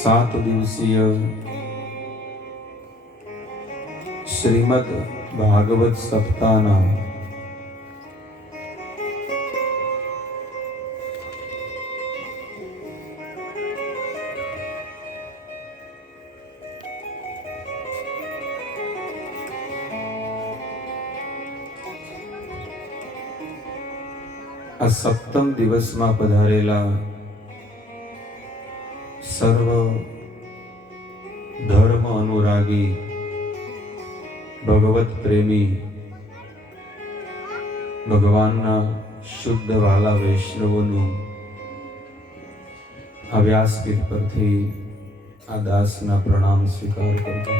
7 દિવસીય શ્રીમદ ભાગવત સપ્તાહના આ સપ્તમ દિવસમાં પધારેલા સર્વ ધર્મ અનુરાગી ભગવત પ્રેમી ભગવાનના શુદ્ધ વાલા વૈષ્ણવોનું આ વ્યાસપીઠ પરથી આ દાસના પ્રણામ સ્વીકાર કરજો.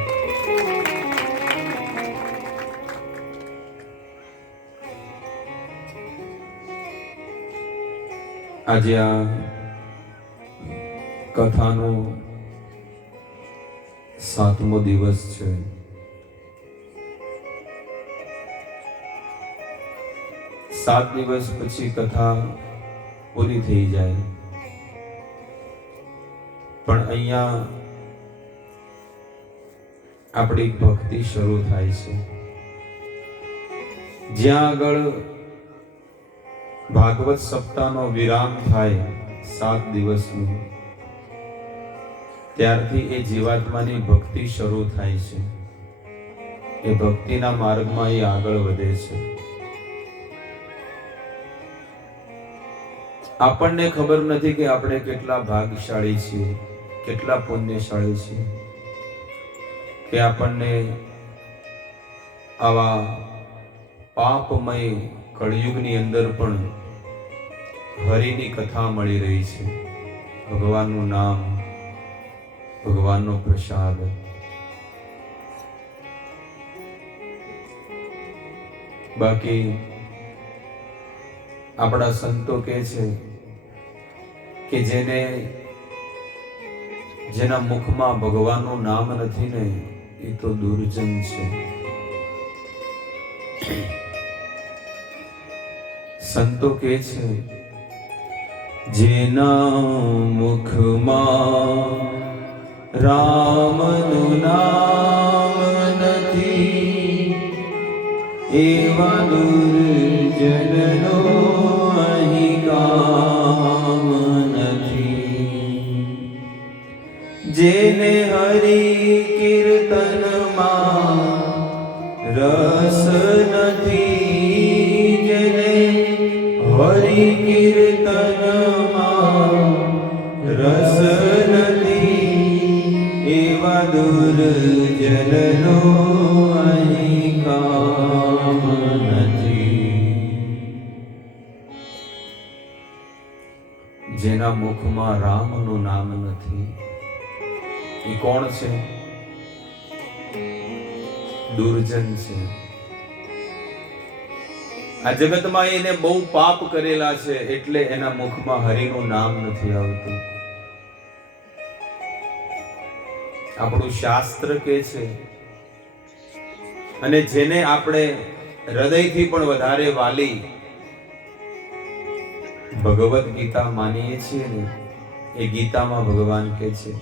આજે આ કથાનો 7મો દિવસ છે. સાત દિવસ પછી કથા પૂરી થઈ જાય, પણ અહીંયા આપણી ભક્તિ શરૂ થાય છે. જ્યાં આગળ ભાગવત સપ્તાહનો વિરામ થાય 7 દિવસનું, ત્યારથી એ જીવાત્માની ભક્તિ શરૂ થાય છે. એ ભક્તિના માર્ગમાં એ આગળ વધે છે. આપણને ખબર નથી કે આપણે કેટલા ભાગ્યશાળી છીએ, કેટલા પુણ્યશાળી છીએ કે આપણને આવા પાપમય કળિયુગની અંદર પણ હરિની કથા મળી રહી છે. ભગવાનનું નામ, ભગવાનનો પ્રસાદ. બાકી આપણા સંતો કહે છે કે જેના મુખમાં ભગવાનનું નામ નથી ને એ તો દુર્જન છે. સંતો કહે છે જેના મુખમાં રામનું નામ નથી એવા દુર્જનનો અહીં કામ નથી. જેને હરિ કીર્તનમાં રસ નથી, જેને હરિ કીર્તનમાં રસ નથી એવા દુર્જનનો અહીં કામ નથી. જેના મુખમાં રામનું નામ નથી એ કોણ છે? દુર્જન છે. આ જગતમાં એને બહુ પાપ કરેલા છે એટલે એના મુખમાં હરિનું નામ નથી આવતું. આપણું શાસ્ત્ર કહે છે, અને જેને આપણે હૃદયથી પણ વધારે વાલી ભગવદ ગીતા માનીએ છીએ ને, એ ગીતામાં ભગવાન કહે છે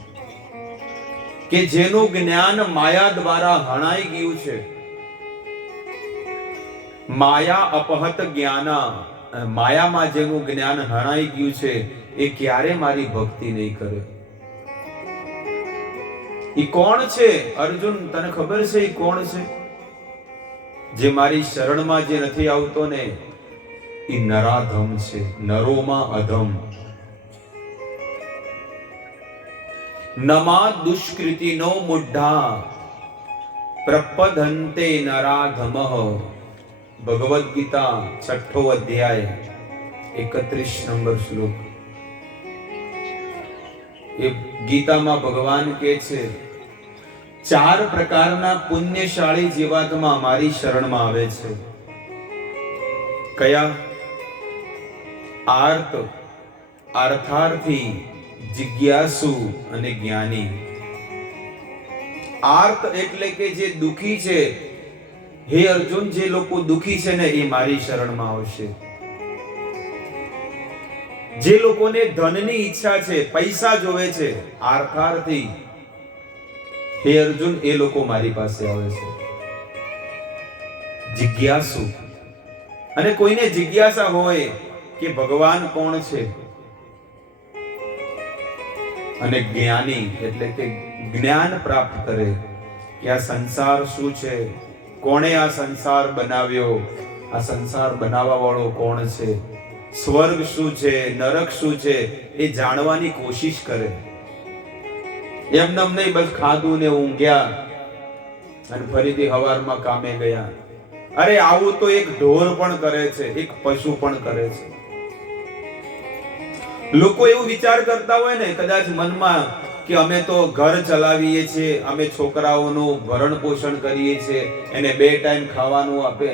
કે જેનું જ્ઞાન માયા દ્વારા હણાઈ ગયું છે, માયા અપહત જ્ઞાના, માયામાં જેનું જ્ઞાન હણાઈ ગયું છે એ ક્યારે મારી ભક્તિ નહીં કરે. એ કોણ છે? અર્જુન, તને ખબર છે એ કોણ છે? જે મારી શરણમાં જે નથી આવતો ને એ નરાધમ છે, નરોમાં અધમ. નમા દુષ્કૃતિનો મુઢ્ઢા પ્રપદંતે નરાધમઃ. ભગવદ ગીતા 6ઠો અધ્યાય 31 નંબર શ્લોક. એ ગીતામાં ભગવાન કહે છે 4 પ્રકારના પુણ્યશાળી જીવાત્મા મારી શરણમાં આવે છે. કયા? આર્ત, અર્થાર્થી, જિજ્ઞાસુ અને જ્ઞાની. આર્ત એટલે કે જે દુખી છે. હે અર્જુન, જે લોકો દુખી છે ને એ મારી શરણમાં આવશે. જે લોકોને ધનની ઈચ્છા છે, પૈસા જોવે છે આર્થાર્થી, હે અર્જુન એ લોકો મારી પાસે આવે છે. જિજ્ઞાસુ, અને કોઈને જિજ્ઞાસા હોય કે ભગવાન કોણ છે, અને જ્ઞાની એટલે કે જ્ઞાન પ્રાપ્ત કરે કે આ સંસાર શું છે, કોણે આ સંસાર બનાવ્યો, આ સંસાર બનાવવા વાળો કોણ છે, સ્વર્ગ શું છે, નરક શું છે, એ જાણવાની કોશિશ કરે. એમનેમ નહીં બસ ખાધું ને ઊંઘ્યા અને ફરીથી હવારમાં કામે ગયા. અરે આવું તો એક ઢોર પણ કરે છે, એક પશુ પણ કરે છે. લોકો એવું વિચાર કરતા હોય ને કદાચ મનમાં કે અમે તો ઘર ચલાવીએ છીએ, અમે છોકરાઓનું ભરણ પોષણ કરીએ છીએ, એને 2 ટાઈમ ખાવાનું આપે,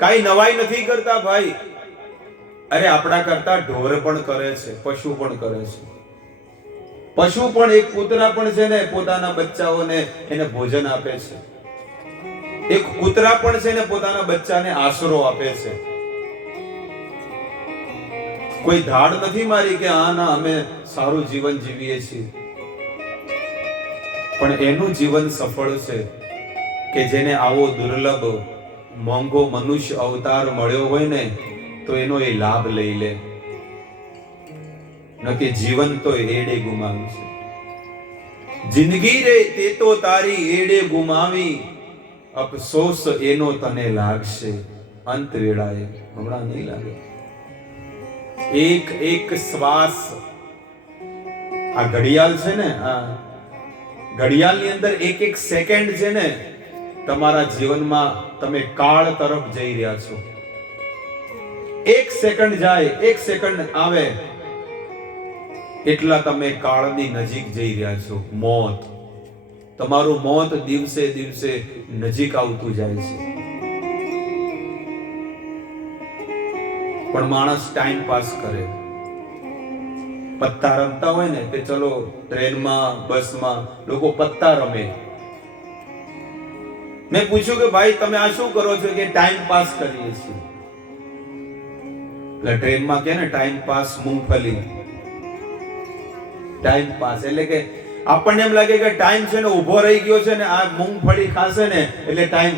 કાઈ નવાઈ નથી કરતા ભાઈ. અરે આપણા કરતા ઢોર પણ કરે છે, પશુ પણ કરે છે. પશુ પણ, એક કૂતરા પણ છે ને પોતાના બચ્ચાઓને એને ભોજન આપે છે. એક કૂતરા પણ છે ને પોતાના બચ્ચાને આશરો આપે છે. કોઈ ધાડ નથી મારી કે આ ના અમે સારું જીવન જીવીએ છીએ. પણ એનું જીવન સફળ છે કે જેને આવો દુર્લભ મોંઘો મનુષ્ય અવતાર મળ્યો હોય ને તો એનો એ લાભ લઈ લે. નકે જીવન તો એડે ગુમાવ્યું છે. જિંદગી રે તે તો તારી એડે ગુમાવી, અફસોસ એનો તને લાગશે અંત વેળાએ. હમણાં નહીં લાગે. એક એક શ્વાસ, આ ઘડિયાળ છે ને, આ ઘડિયાળની અંદર એક એક સેકન્ડ છે ને, તમારા જીવનમાં તમે કાળ તરફ જઈ રહ્યા છો. એક સેકન્ડ જાય, એક સેકન્ડ આવે એટલા તમે કાળની નજીક જઈ રહ્યા છો. મોત, તમારું મોત દિવસે દિવસે નજીક આવતું જાય છે. પણ માણસ ટાઈમ પાસ કરે. પત્તા રમતા હોય ને કે ચલો ટ્રેનમાં બસમાં લોકો પત્તા રમે. મેં પૂછ્યું કે ભાઈ તમે આ શું કરો છો? કે ટાઈમ પાસ કરીએ છીએ. એટલે ટ્રેનમાં કે ને ટાઈમ પાસ મૂંગફલી. ટાઈમ પાસ એટલે કે આપણને એમ લાગે કે ટાઈમ છે ને ઉભો રહી ગયો છે ને, આ મૂંગફળી ખાશે ને એટલે ટાઈમ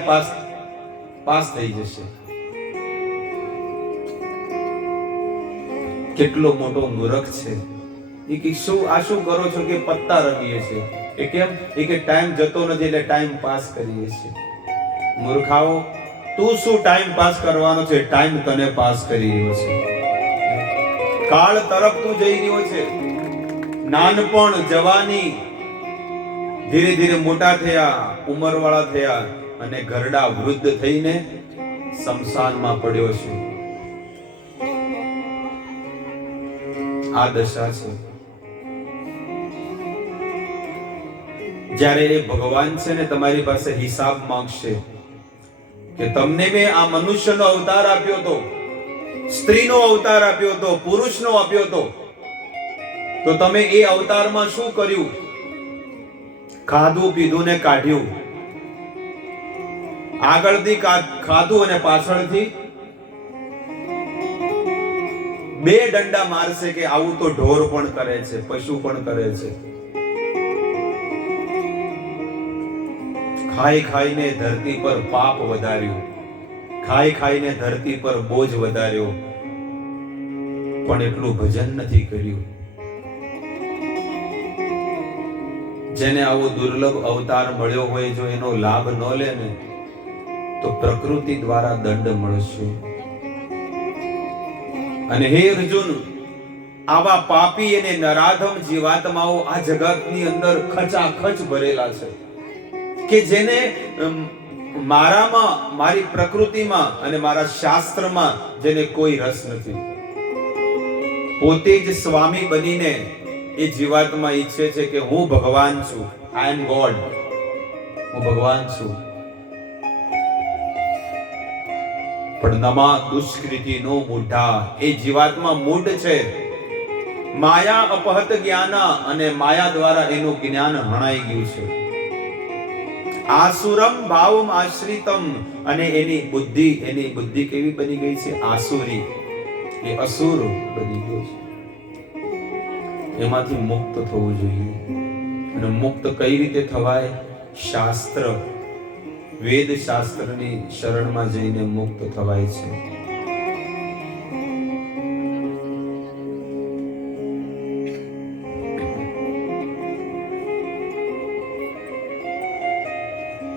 પાસ થઈ જશે. કેટલો મોટો મૂર્ખ છે એ કે શું આ શું કરો છો? કે પત્તા રમીએ છીએ. એ કેમ? એ કે ટાઈમ જતો નથી એટલે ટાઈમ પાસ કરીએ છીએ. મૂર્ખાઓ, તું શું ટાઈમ પાસ કરવાનો છે? ટાઈમ તને પાસ કરી રહ્યો છે. કાળ તરફ તું જઈ રહ્યો છે. નાનપણ, જવાની, ધીરે ધીરે મોટા થયા, ઉંમરવાળા થયા અને ઘરડા વૃદ્ધ થઈને શમશાનમાં પડ્યો છે. આ દશા છે. જ્યારે એ ભગવાન છે ને તમારી પાસે હિસાબ માંગશે કે તમને મેં આ મનુષ્યનો અવતાર આપ્યો તો, સ્ત્રીનો અવતાર આપ્યો તો, પુરુષનો આપ્યો તો તમે એ અવતારમાં શું કર્યું? ખાધું પીધું ને કાઢ્યું. આગળથી ખાધું અને પાછળથી 2 દંડા મારશે કે આવું તો ઢોર પણ કરે છે, પશુ પણ કરે છે. ખાઈ ખાઈને ધરતી પર પાપ વધાર્યું, ખાઈ ખાઈને ધરતી પર બોજ વધાર્યો, પણ એટલું ભજન નથી કર્યું. જેને આવો દુર્લભ અવતાર મળ્યો હોય જો એનો લાભ ન લે ને તો પ્રકૃતિ દ્વારા દંડ મળશે. અને હે અર્જુન, આવા પાપી અને નરાધમ જીવાત્માઓ આ જગતની અંદર ખચાખચ ભરેલા છે કે જેને મારામાં, મારી પ્રકૃતિમાં અને મારા શાસ્ત્રમાં જેને કોઈ રસ નથી. પોતે જ સ્વામી બનીને એ જીવાત્મા ઈચ્છે છે કે હું ભગવાન છું, આઈ એમ ગોડ, હું ભગવાન છું. પણ નમા દુષ્કૃતિનો મૂઢા, એ જીવાત્મા મૂઢ છે. માયા અપહત જ્ઞાના, અને માયા દ્વારા એનું જ્ઞાન હણાઈ ગયું છે. આસુરમ ભાવમ આશ્રિતમ, અને એની બુદ્ધિ કેવી બની ગઈ છે? આસુરી, એ અસુર બની ગયો છે. એમાંથી મુક્ત થવું જોઈએ. અને મુક્ત કઈ રીતે થવાય? શાસ્ત્ર, વેદ શાસ્ત્રની શરણમાં જઈને મુક્ત થવાય છે.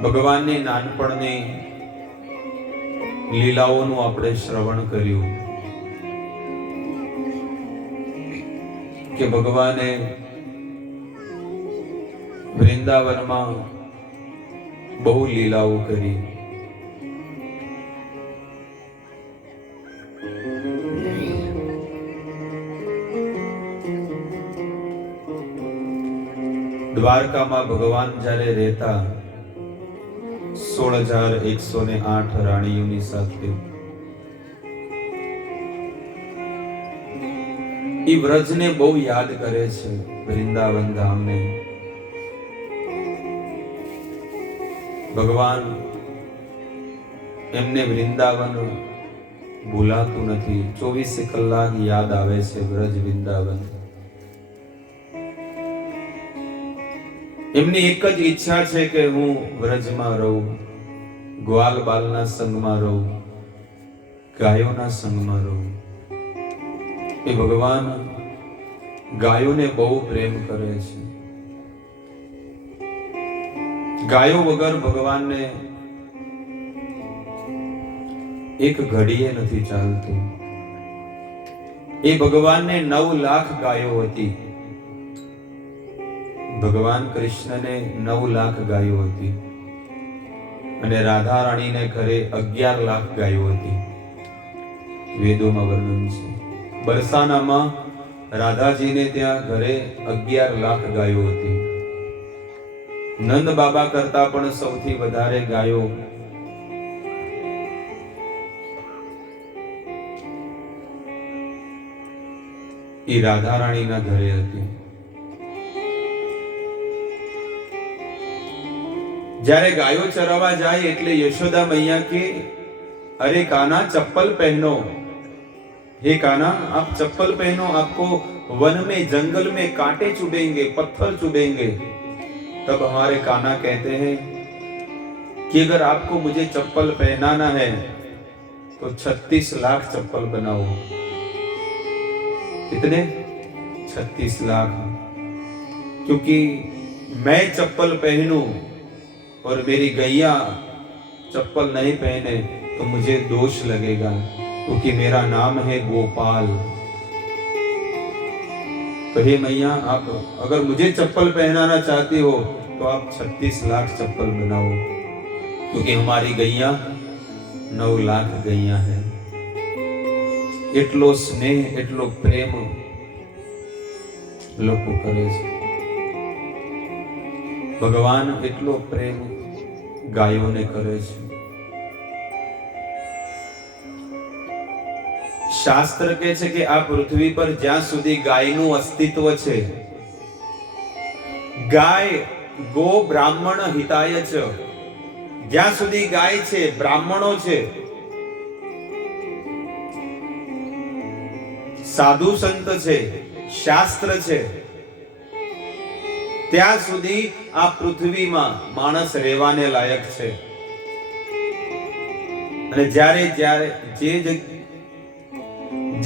ભગવાનની નાનપણની લીલાઓનું આપણે શ્રવણ કર્યું કે ભગવાને વૃંદાવનમાં બહુ લીલાઓ કરી. દ્વારકામાં ભગવાન જ્યારે રહેતા 16,108 રાણીઓની સાથે એ વ્રજને બહુ યાદ કરે છે, વૃંદાવન ધામને. ભગવાન એમને વૃંદાવન ભૂલાતું નથી. 24 કલાક યાદ આવે છે વ્રજ વૃંદાવન. એમની એક જ ઈચ્છા છે કે હું વ્રજમાં રહું, ગ્વાલ બાલના સંગમાં રહું, ગાયોના સંગમાં રહું. એ ભગવાન ગાયોને બહુ પ્રેમ કરે છે. ગાયો વગર ભગવાનને એક ઘડીએ નથી ચાલતું. એ ભગવાનને 9 લાખ ગાયો હતી. ભગવાન કૃષ્ણને 9 લાખ ગાયો હતી અને રાધા રાણીને ઘરે 11 લાખ ગાયો હતી. વેદોમાં વર્ણન છે. બરસાનામાં રાધાજીને ત્યાં ઘરે 11 લાખ ગાયો હતી. નંદ બાબા કરતા પણ સૌથી વધારે ગાયો એ રાધા રાણીના ઘરે હતી. જ્યારે ગાયો ચરાવવા જાય એટલે યશોદા મૈયા કે અરે कान्हा चप्पल पहनो, हे कान्हा आप चप्पल पहनो, आपको वन में जंगल में कांटे चुभेंगे, पत्थर चुभेंगे. तब हमारे कान्हा कहते हैं कि अगर आपको मुझे चप्पल पहनाना है तो 36 लाख चप्पल बनाओ. कितने? 36 लाख. क्योंकि मैं चप्पल पहनूं और मेरी गैया चप्पल नहीं पहने तो मुझे दोष लगेगा, क्योंकि मेरा नाम है गोपाल. तो हे मैया, आप अगर मुझे चप्पल पहनाना चाहती हो तो आप 36 लाख चप्पल बनाओ, क्योंकि हमारी गैया 9 लाख गैया है. એટલો સ્નેહ, એટલો પ્રેમ લોકો કરે છે. ભગવાન એટલો પ્રેમ ગાયોને કરે છે. શાસ્ત્ર કહે છે કે આ પૃથ્વી પર જ્યાં સુધી ગાયનું અસ્તિત્વ છે, ગાય ગો બ્રાહ્મણ હિતાય છે, જ્યાં સુધી ગાય છે, બ્રાહ્મણો છે, સાધુ સંત છે, શાસ્ત્ર છે, ત્યાં સુધી આ પૃથ્વીમાં માણસ રહેવાને લાયક છે. અને જ્યારે જ્યારે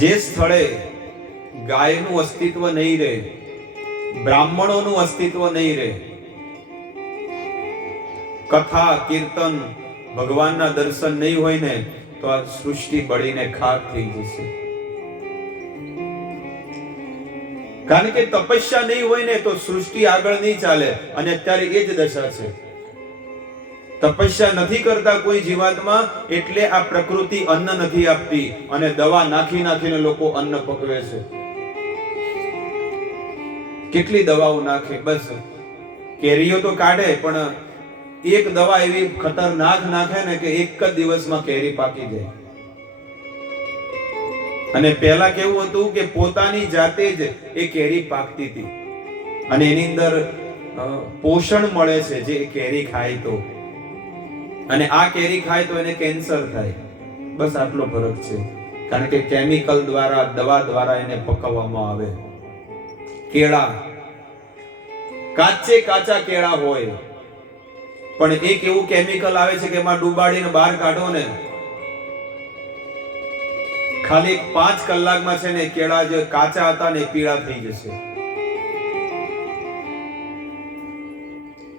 જે સ્થળે ગાયનું અસ્તિત્વ નહીં રહે, બ્રાહ્મણોનું અસ્તિત્વ નહીં રહે, કથા કીર્તન ભગવાનના દર્શન નહીં હોય ને, તો આ સૃષ્ટિ બળીને ખાક થઈ જશે. કારણ કે તપસ્યા નહીં હોય ને તો સૃષ્ટિ આગળ નહીં ચાલે. અને અત્યારે એ જ દશા છે. તપસ્યા નથી કરતા કોઈ જીવાત્મા, એટલે આ પ્રકૃતિ અન્ન નથી આપતી અને દવા નાખી નાખીને લોકો અન્ન પકવે છે. કેટલી દવાઓ નાખે, બસ કેરીઓ તો કાઢે, પણ એક દવા એવી ખતરનાક નાખે ને કે એક જ દિવસમાં કેરી પાકી જાય. અને પહેલા કેવું હતું કે પોતાની જાતે જ એ કેરી પાકતી હતી અને એની અંદર પોષણ મળે છે જે કેરી ખાય તો. અને આ કેરી ખાય તો એને કેન્સર થાય. બસ આટલો ફરક છે. કારણ કે કેમિકલ દ્વારા, દવા દ્વારા એને પકવવામાં આવે. કેળા, કાચા કેળા હોય, પણ એક એવું કેમિકલ આવે છે કે એમાં ડુબાડીને બહાર કાઢો ને, ખાલી 5 કલાકમાં છે ને કેળા જે કાચા હતા ને પીળા થઈ જશે.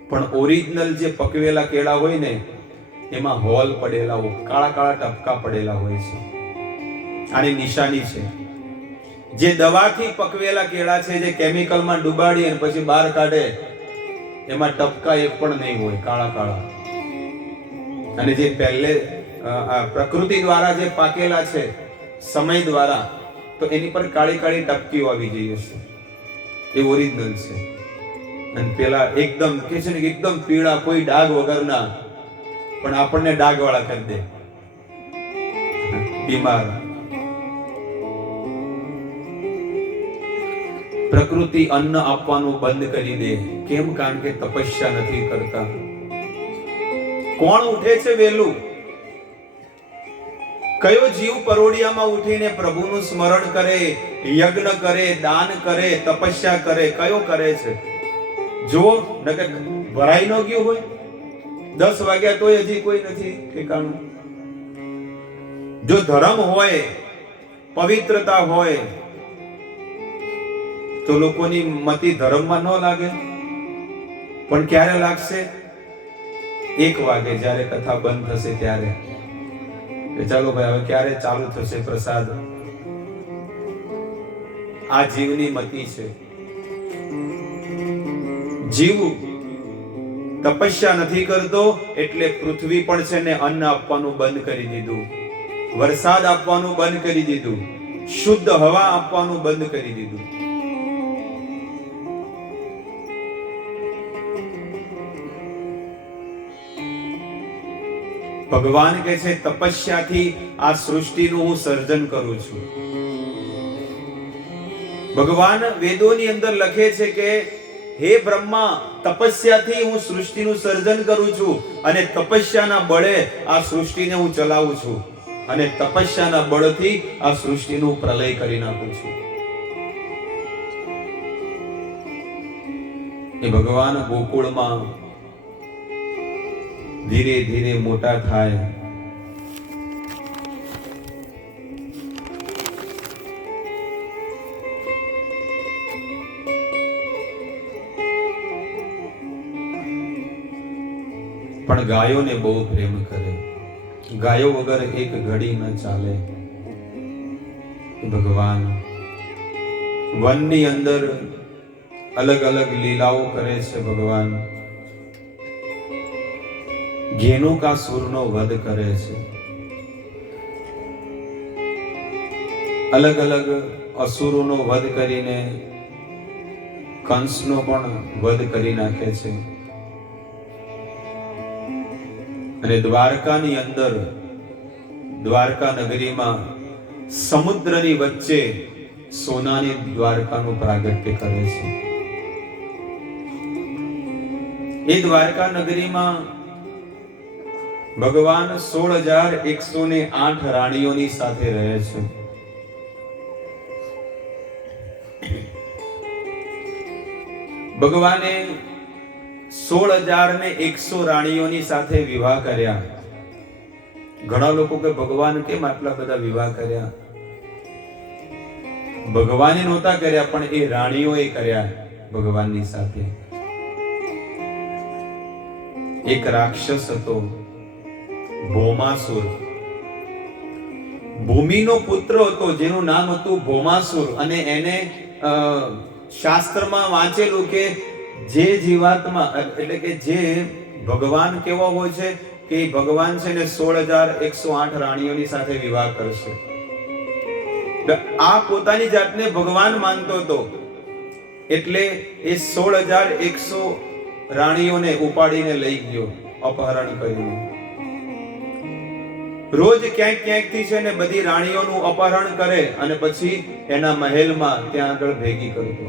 પણ ઓરિજિનલ જે પકવેલા કેળા હોય ને એમાં હોલ પડેલા હોય, કાળા ટપકા પડેલા હોય છે. આની નિશાની છે. જે દવાથી પકવેલા કેળા છે, જે કેમિકલમાં ડુબાડી અને પછી બહાર કાઢે, એમાં ટપકા એક પણ નહીં હોય, કાળા. અને જે પહેલે પ્રકૃતિ દ્વારા જે પાકેલા છે, સમય દ્વારા, તો એની પર કાળી ટપકીઓ આવી જઈ હશે. એ ઓરિજિનલ છે. અને પેલા એકદમ કે છે ને એકદમ પીળા, કોઈ ડાઘ વગરના, પણ આપણને ડાઘ વાળા કરી દે, બીમાર. પ્રકૃતિ અન્ન આપવાનું બંધ કરી દે. કેમ? કારણ કે તપસ્યા નથી કરતા. કોણ ઉઠે છે વહેલું? કયો જીવ પરોડિયામાં ઉઠીને પ્રભુનું સ્મરણ કરે, યજ્ઞ કરે, દાન કરે, તપસ્યા કરે? કયો કરે છે? જો નકર ભરાઈ ન ગયું હોય, 10 વાગ્યા તોય હજી કોઈ નથી ઠેકાણું. જો ધર્મ હોય, પવિત્રતા હોય, તો લોકોની મતિ ધર્મમાં ન લાગે. પણ ક્યારે લાગશે? 1 વાગે જ્યારે કથા બંધ થશે ત્યારે, કે ચાલો ભાઈ હવે ક્યારે ચાલુ થશે પ્રસાદ. આ જીવની મતિ છે. જીવ તપસ્યા નથી કરતો એટલે પૃથ્વી પણ છે ને અન્ન આપવાનું બંધ કરી દીધું, વરસાદ આપવાનું બંધ કરી દીધું, શુદ્ધ હવા આપવાનું બંધ કરી દીધું. ભગવાન કહે છે તપસ્યાથી આ સૃષ્ટિનું હું સર્જન કરું છું. ભગવાન વેદોની અંદર લખે છે કે હે બ્રહ્મા, તપસ્યાથી હું સૃષ્ટિનું સર્જન કરું છું અને તપસ્યાના બળે આ સૃષ્ટિને હું ચલાવું છું અને તપસ્યાના બળથી આ સૃષ્ટિનું પ્રલય કરી નાખું છું. એ ભગવાન ગોકુળમાં ધીરે ધીરે મોટા થાય. પણ ગાયોને બહુ પ્રેમ કરે. ગાયો વગર એક ઘડી ન ચાલે. ભગવાન વનની અંદર અલગ અલગ લીલાઓ કરે છે. ભગવાન ઘેનુકાસુરનો વધ કરે છે. અલગ અલગ અસુરોનો વધ કરીને કંસનો પણ વધ કરી નાખે છે. અને દ્વારકાની અંદર, દ્વારકા નગરીમાં સમુદ્રની વચ્ચે સોનાની દ્વારકાનું પ્રાગટ્ય કરે છે. એ દ્વારકા નગરીમાં ભગવાન 16,108 રાણીઓની સાથે રહે છે. ભગવાને 16,100 રાણીઓની સાથે વિવાહ કર્યા. ઘણા લોકો કે ભગવાન કેમ આટલા બધા વિવાહ કર્યા? ભગવાને નહોતા કર્યા, પણ એ રાણીઓએ કર્યા ભગવાનની સાથે. એક રાક્ષસ હતો ભૌમાસુર, ભૂમિનો પુત્ર હતો જેનું નામ હતું ભૌમાસુર. અને એને શાસ્ત્રમાં વાંચેલું કે જે જીવાત્મા એટલે કે જે ભગવાન કેવો હોય છે કે ભગવાન છે ને 16,108 રાણીઓની સાથે વિવાહ કરશે. આ પોતાની જાતને ભગવાન માનતો હતો એટલે એ 16,100 રાણીઓને ઉપાડીને લઈ ગયો, અપહરણ કરીને. રોજ ક્યાંકથી છે ને બધી રાણીઓનું અપહરણ કરે અને પછી એના મહેલમાં ત્યાં આગળ ભેગી કરતો.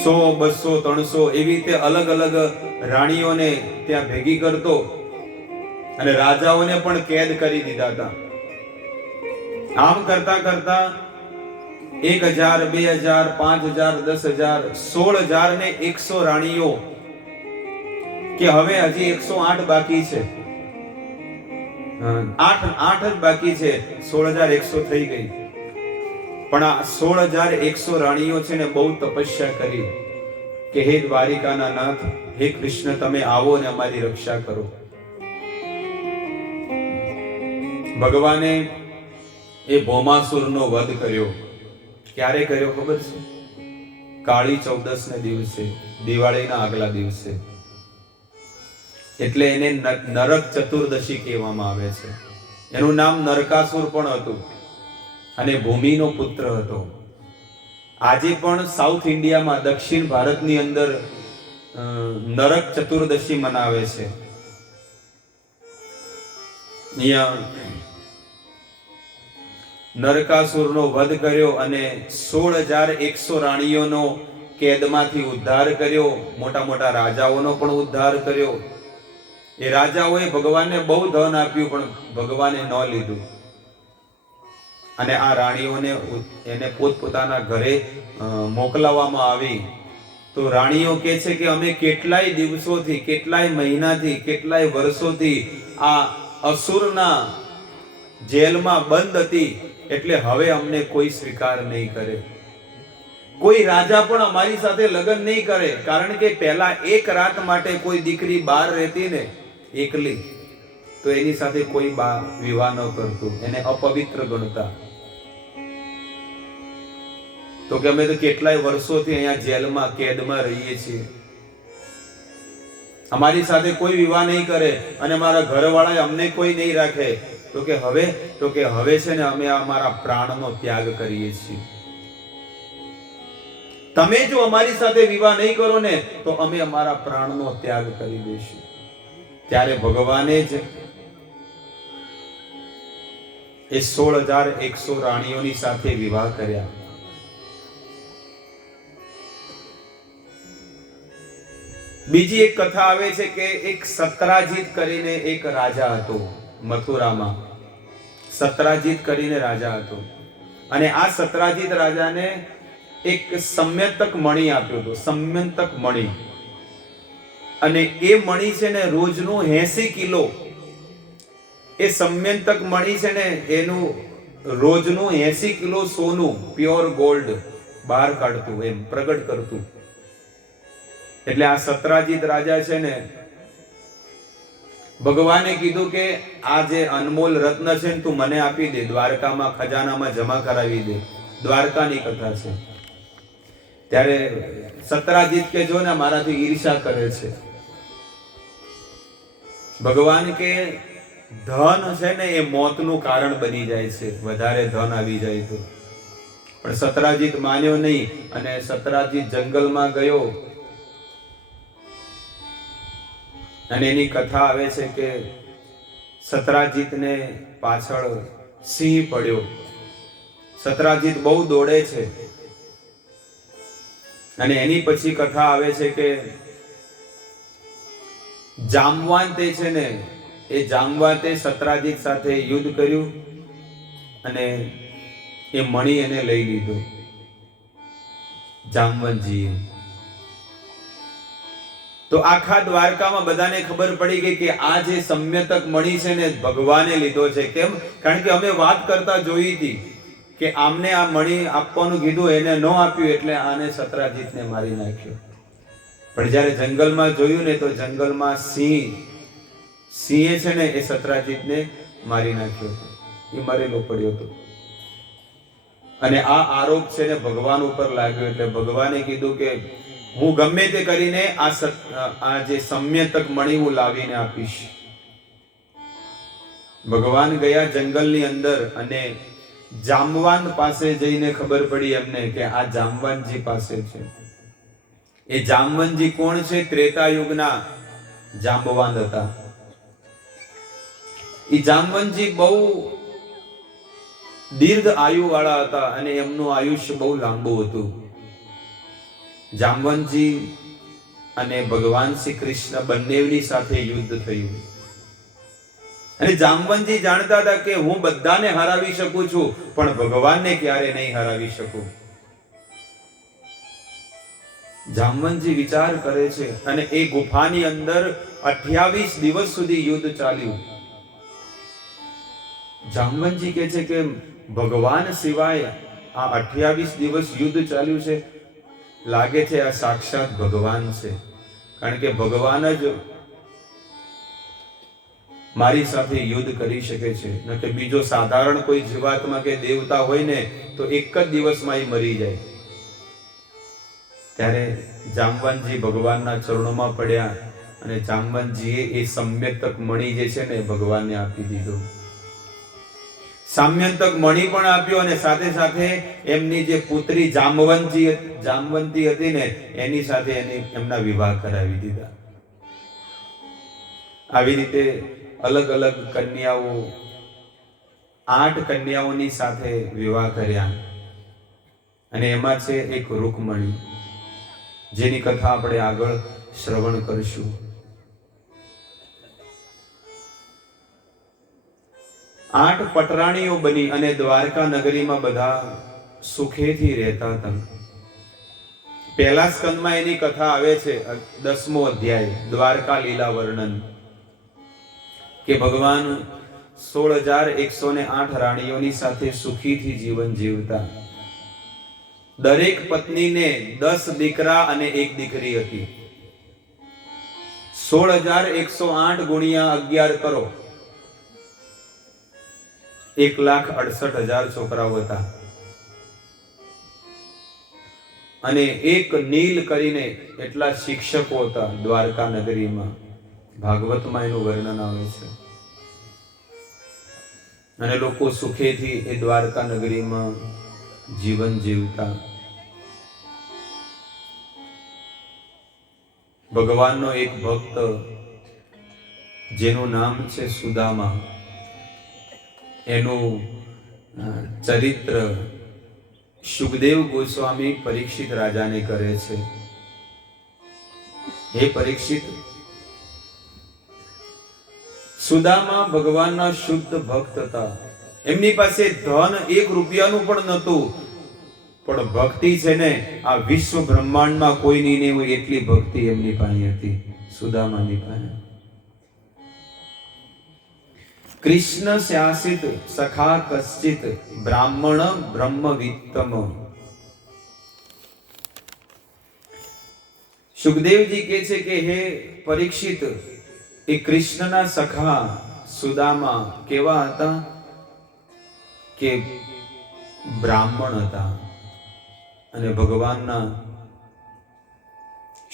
100, 200, 300 એવી રીતે અલગ અલગ રાણીઓને ત્યાં ભેગી કરતો અને રાજાઓને પણ કેદ કરી દીધા હતા. આમ કરતા કરતા 1000, 2000, 5000, 10,000, 16,000 ને 100 રાણીઓ, કે હવે હજી 108 બાકી છે, 8 જ બાકી છે, 16,100 થઈ ગઈ. પણ આ 16,100 રાણીઓ છે ને બહુ તપસ્યા કરી કે હે દ્વારિકાના નાથ, હે કૃષ્ણ, તમે આવો અને અમારી રક્ષા કરો. ભગવાને એ ભૌમાસુરનો વધ કર્યો. ક્યારે કર્યો ખબર છે? કાળી ચૌદસ ને દિવસે, દિવાળીના આગલા દિવસે. એટલે એને નરક ચતુર્દશી કહેવામાં આવે છે. એનું નામ નરકાસુર પણ હતું અને ભૂમિનો પુત્ર હતો. આજે પણ સાઉથ ઇન્ડિયામાં, દક્ષિણ ભારતની અંદર નરક ચતુર્દશી મનાવે છે. નરકાસુરનો વધ કર્યો અને 16,100 રાણીઓનો કેદમાંથી ઉદ્ધાર કર્યો. મોટા મોટા રાજાઓનો પણ ઉદ્ધાર કર્યો. એ રાજાઓએ ભગવાનને બહુ ધન આપ્યું, પણ ભગવાને ન લીધું. અને આ રાણીઓને એને પોતપોતાના ઘરે મોકલાવવામાં આવી. તો રાણીઓ કહે છે કે અમે કેટલાય દિવસોથી, કેટલાય મહિનાથી, કેટલાય વર્ષોથી આ અસુરના જેલમાં બંધ હતી, એટલે હવે અમને કોઈ સ્વીકાર નહીં કરે. કોઈ રાજા પણ અમારી સાથે લગ્ન નહીં કરે. કારણ કે પહેલા એક રાત માટે કોઈ દીકરી બહાર રહેતી ને એકલી, તો એની સાથે કોઈ વિવાહ ન કરતું, એને અપવિત્ર ગણતા. તો કે અમે તો કેટલાય વર્ષોથી અહીંયા જેલમાં, કેદમાં રહીએ છીએ, અમારી સાથે કોઈ વિવાહ નહીં કરે અને મારા ઘરવાળા અમને કોઈ નહીં રાખે. તો કે હવે છે ને અમે અમારા પ્રાણનો ત્યાગ કરીએ છીએ. તમે જો અમારી સાથે વિવાહ નહીં કરો ને તો અમે અમારા પ્રાણનો ત્યાગ કરી દઈશું. ત્યારે ભગવાને જ એ 16,100 રાણીઓની સાથે વિવાહ કર્યા. બીજી એક કથા આવે છે કે એક સત્રાજીત કરીને એક રાજા હતો મથુરામાં. સત્રાજીત કરીને રાજા હતો અને આ સત્રાજીત રાજાને એક સમ્યતક મણિ આપ્યો હતો. સમ્યતક મણિ. અને એ મણિ છે ને રોજનું 80 કિલો, એ સમ્યતક મણિ છે ને એનું રોજનું 80 કિલો સોનું, પ્યોર ગોલ્ડ બહાર કાઢતું, એમ પ્રગટ કરતું. એટલે આ સત્રાજીત રાજા છે ને, ભગવાને કીધું કે આ જે અનમોલ રત્ન છે ને તું મને આપી દે, દ્વારકામાં ખજાનામાં જમા કરાવી દે. દ્વારકાની કથા છે. ત્યારે સત્રાજીત કે જો ને મારાથી ઈર્ષા કરે છે. ભગવાન કે ધન છે ને એ મોતનું કારણ બની જાય છે, વધારે ધન આવી જાય તો. પણ સત્રાજીત માન્યો નહીં અને સત્રાજીત જંગલમાં ગયો. અને એની કથા આવે છે કે સત્રાજીતને પાછળ સિંહ પડ્યો. સત્રાજીત બહુ દોડે છે અને એની પછી કથા આવે છે કે જામવાંતે છે ને, એ જામવાંતે સત્રાજીત સાથે યુદ્ધ કર્યું અને એ મણિ એને લઈ લીધો જામવંતજીએ. તો આખા દ્વારકામાં બધાને ખબર પડી ગઈ કે આ જે સમ્યતક મણિ છે ને ભગવાને લીધો છે. કેમ? કારણ કે અમે વાત કરતા જોઈ હતી કે આમને આ મણિ આપવાનું કીધું, એને ન આપ્યું એટલે આને સત્રાજીતને મારી નાખ્યો. પણ જ્યારે જંગલમાં જોયું ને તો જંગલમાં સિંહે છે ને એ સત્રાજીતને મારી નાખ્યો હતો. એ મરેલો પડ્યો હતો. અને આ આરોપ છે ને ભગવાન ઉપર લાગ્યો. એટલે ભગવાને કીધું કે હું ગમે તે કરીને આ જે સમ્યતક મણિ હું લાવીને આપીશ. ભગવાન ગયા જંગલની અંદર અને જામવાન પાસે જઈને ખબર પડી એમને કે આ જામવાનજી પાસે છે. એ જામવંતજી કોણ છે? ત્રેતા યુગના જાંબવાન હતા. એ જામવંતજી બહુ દીર્ઘ આયુ વાળા હતા અને એમનું આયુષ્ય બહુ લાંબુ હતું. જામવંતજી અને ભગવાન શ્રી કૃષ્ણ બંનેની સાથે યુદ્ધ થયું અને જામવંતજી જાણતા હતા કે હું બધાને હરાવી શકું છું, પણ ભગવાનને ક્યારે નહીં હરાવી શકું. જામવંતજી વિચાર કરે છે અને એ ગુફાની અંદર 28 દિવસ સુધી યુદ્ધ ચાલ્યું. જામવંતજી કહે છે કે ભગવાન સિવાય આ 28 દિવસ યુદ્ધ ચાલ્યું છે, લાગે છે આ સાક્ષાત ભગવાન છે. કારણ કે ભગવાન જ મારી સાથે યુદ્ધ કરી શકે છે, ન કે બીજો સાધારણ કોઈ જીવાત્મા કે દેવતા હોય ને તો એક જ દિવસમાં એ મરી જાય. ત્યારે જામવંતજી ભગવાનના ચરણોમાં પડ્યા અને જામવંતજીએ એ સમ્યક્તક મણિ જે છે ને ભગવાનને આપી દીધો. સામ્યંતક મણિ પણ આપ્યો અને સાથે સાથે એમની જે પુત્રી જામવંતી હતી ને એની સાથે એમના વિવાહ કરાવી દીધા. આવી રીતે અલગ અલગ કન્યાઓ 8 કન્યાઓની સાથે વિવાહ કર્યા અને એમાં છે એક રૂકમણી, જેની કથા આપણે આગળ શ્રવણ કરીશું. 8 પટરાણીઓ બની અને દ્વારકા નગરીમાં બધા સુખેથી રહેતા હતા. પહેલા સ્કંદમાં એની કથા આવે છે, 10મો અધ્યાય દ્વારકા લીલા વર્ણન, કે ભગવાન 16,108 રાણીઓની સાથે સુખીથી જીવન જીવતા. દરેક પત્નીને 10 દીકરા અને 1 દીકરી હતી. 16,108 ગુણ્યા 11 કરો, 1,68,000 છોકરાઓ હતા. અને એક નીલ કરીને એટલા શિક્ષકો હતા દ્વારકા નગરીમાં. ભાગવતમાં એનું વર્ણન આવે છે. અને લોકો સુખેથી એ દ્વારકા નગરીમાં જીવન જીવતા. ભગવાનનો એક ભક્ત જેનું નામ છે સુદામા, એનું ચરિત્ર સુખદેવ ગોસ્વામી પરીક્ષિત રાજાને કરે છે. હે પરીક્ષિત, સુદામા ભગવાનના શુદ્ધ ભક્ત હતા. એમની પાસે ધન 1 રૂપિયાનું પણ નહોતું, પણ ભક્તિ છે ને આ વિશ્વ બ્રહ્માંડમાં કોઈની નહીં હોય એટલી ભક્તિ એમની પાસે હતી, સુદામાની પાસે. કૃષ્ણ સ્યાસિત સખા કશ્ચિત બ્રાહ્મણ બ્રહ્મવિત્તમ. સુખદેવજી કહે છે કે હે પરીક્ષિત, એ કૃષ્ણના સખા સુદામા કેવા હતા કે બ્રાહ્મણ હતા અને ભગવાનના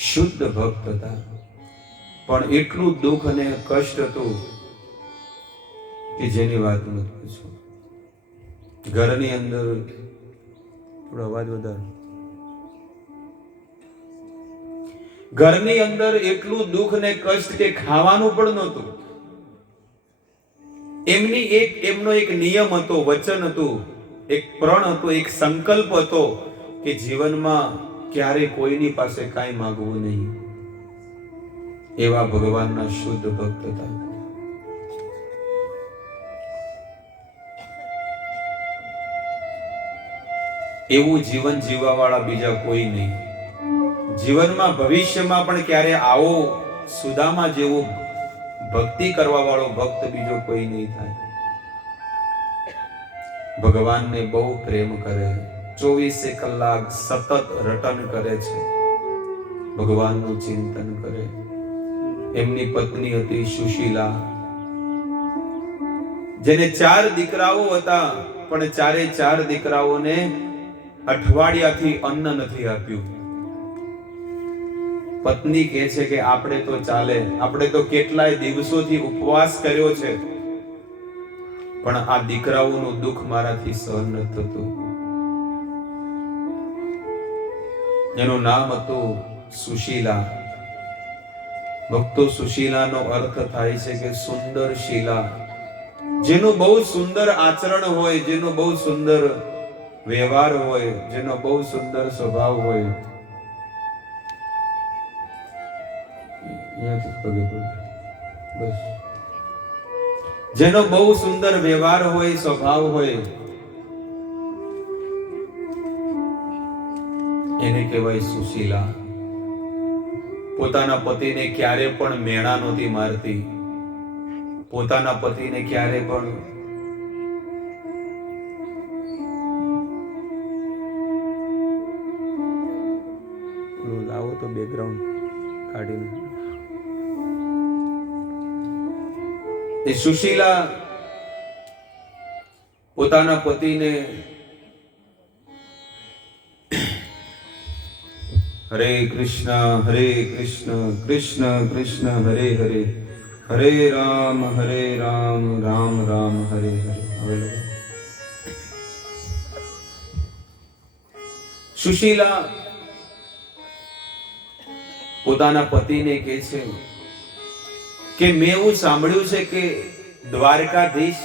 શુદ્ધ ભક્ત હતા. પણ એટલું દુઃખ અને કષ્ટ હતું કે જેની વાત મત પૂછો. ઘરની અંદર થોડો અવાજ વધારો. ઘરની અંદર એટલું દુઃખ ને કષ્ટ કે ખાવાનું પણ નહોતું. એમનો એક નિયમ હતો, વચન હતું, એક પ્રણ હતો, એક સંકલ્પ હતો કે જીવનમાં ક્યારે કોઈની પાસે કાંઈ માંગવું નહીં. એવા ભગવાનના શુદ્ધ ભક્ત હતા. એવું જીવન જીવવા વાળા બીજા કોઈ નહીં. જીવનમાં ભવિષ્યમાં પણ ક્યારે આવો સુદામા જેવો ભક્તિ કરવા વાળો ભક્ત બીજો કોઈ નહીં થાય. ભગવાનને બહુ પ્રેમ કરે, 24 કલાક સતત રટન કરે છે, ભગવાનનું ચિંતન કરે. એમની પત્ની હતી સુશીલા, જેને 4 દીકરાઓ હતા, પણ 4 દીકરાઓને અઠવાડિયાથી અન્ન નથી આપ્યું. પત્ની કહે છે કે આપણે તો ચાલે, આપણે તો કેટલાય દિવસોથી ઉપવાસ કર્યો છે, પણ આ દીકરાઓનું દુઃખ મારાથી સહન ન થતું. એનું નામ હતું સુશીલા. ભક્તો, સુશીલાનો અર્થ થાય છે કે સુંદર શીલા. જેનું બહુ સુંદર આચરણ હોય, જેનો બહુ સુંદર વ્યવહાર હોય, જેનો બહુ સુંદર સ્વભાવ હોય. જેનો બહુ સુંદર વ્યવહાર હોય, સ્વભાવ હોય, એને કહેવાય સુશીલા. પોતાના પતિને ક્યારે પણ મેણા નહોતી મારતી, પોતાના પતિને ક્યારે પણ આવો તો બેકગ્રાઉન્ડ કાઢીને. એ સુશીલા પોતાના પતિને હરે કૃષ્ણ કૃષ્ણ કૃષ્ણ હરે હરે, હરે રામ રામ રામ હરે હરે. હવે સુશીલા પોતાના પતિને કહે છે કે મેં એવું સાંભળ્યું છે કે દ્વારકાધીશ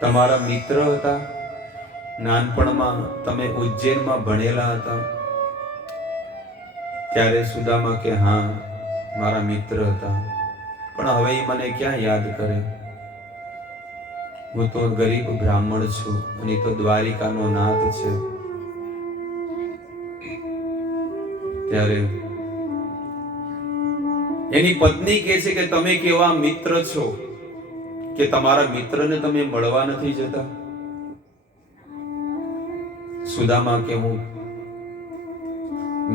તમારા મિત્ર હતા, નાનપણમાં તમે ઉજ્જૈનમાં ભણેલા હતા. ત્યારે સુદામા કે હા મારા મિત્ર હતા, પણ હવે એ મને ક્યાં યાદ કરે, હું તો ગરીબ બ્રાહ્મણ છું અને તો દ્વારિકાનો નાથ છે. ત્યારે એની પત્ની કહે છે કે તમે કેવા મિત્ર છો કે તમારા મિત્રને તમે મળવા નથી જતા. સુદામા કે હું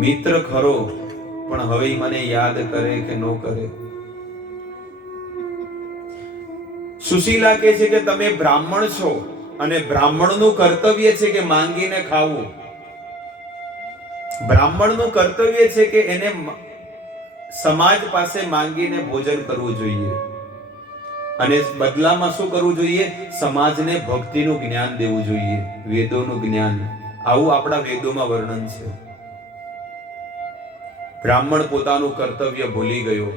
મિત્ર ખરો, પણ હવે મને યાદ કરે કે ન કરે. સુશીલા કહે છે કે તમે બ્રાહ્મણ છો અને બ્રાહ્મણનું કર્તવ્ય છે કે માંગીને ખાવું. બ્રાહ્મણનું કર્તવ્ય છે કે એને સમાજ પાસે માંગીને ભોજન કરવું જોઈએ અને બદલામાં શું કરવું જોઈએ? સમાજને ભક્તિનું જ્ઞાન દેવું જોઈએ, વેદોનું જ્ઞાન. આવું આપણા વેદોમાં વર્ણન છે. બ્રાહ્મણ પોતાનું કર્તવ્ય ભૂલી ગયો,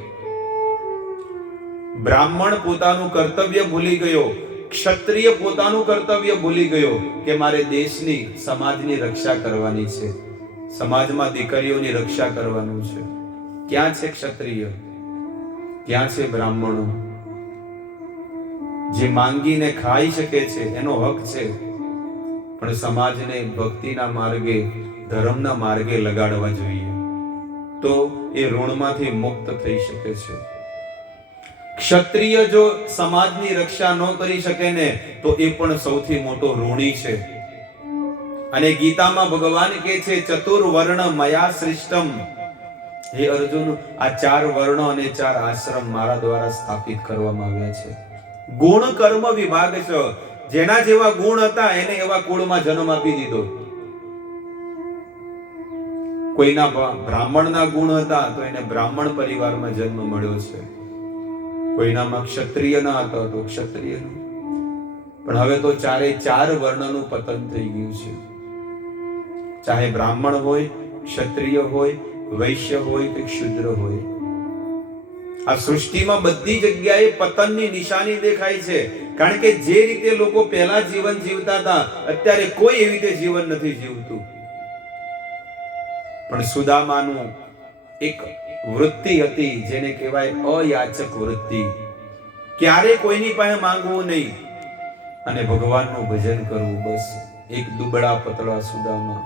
બ્રાહ્મણ પોતાનું કર્તવ્ય ભૂલી ગયો, ક્ષત્રિય પોતાનું કર્તવ્ય ભૂલી ગયો કે મારે દેશની, સમાજની રક્ષા કરવાની છે, સમાજમાં દીકરીઓની રક્ષા કરવાનું છે. ક્યાં છે ક્ષત્રિય? ક્યાં છે બ્રાહ્મણો? જે માંગીને ખાઈ શકે છે એનો હક છે, પણ સમાજને ભક્તિના માર્ગે, ધર્મના માર્ગે લગાડવા જોઈએ, તો એ ઋણમાંથી મુક્ત થઈ શકે છે. ક્ષત્રિય જો સમાજની રક્ષા ન કરી શકે ને તો એ પણ સૌથી મોટો ઋણી છે. અને ગીતામાં ભગવાન કહે છે ચતુર્વર્ણ મયા સૃષ્ટમ. હે અર્જુન, આ 4 વર્ણો અને 4 આશ્રમ મારા દ્વારા સ્થાપિત કરવામાં આવ્યા છે. ગુણ કર્મ વિભાગ છે. જેના જેવા ગુણ હતા એને એવા કુળમાં જન્મ આપી દીધો. કોઈના બ્રાહ્મણના ગુણ હતા તો એને બ્રાહ્મણ પરિવારમાં જન્મ મળ્યો છે. કોઈનામાં ક્ષત્રિયના હતા તો ક્ષત્રિયનો. પણ હવે તો 4 વર્ણનું પતન થઈ ગયું છે. ચાહે બ્રાહ્મણ હોય, ક્ષત્રિય હોય, વૈશ્ય હોય કે શુદ્ર હોય, આ સૃષ્ટિમાં બધી જગ્યાએ પતનની નિશાની દેખાય છે. કારણ કે જે રીતે લોકો પહેલા જીવન જીવતા હતા, અત્યારે કોઈ એવી રીતે જીવન નથી જીવતું. પણ સુદામાનું એક વૃત્તિ હતી જેને કહેવાય અયાચક વૃત્તિ. ક્યારે કોઈની પાસે માંગવું નહીં અને ભગવાનનું ભજન કરવું. બસ એક દુબળા પતળા સુદામા.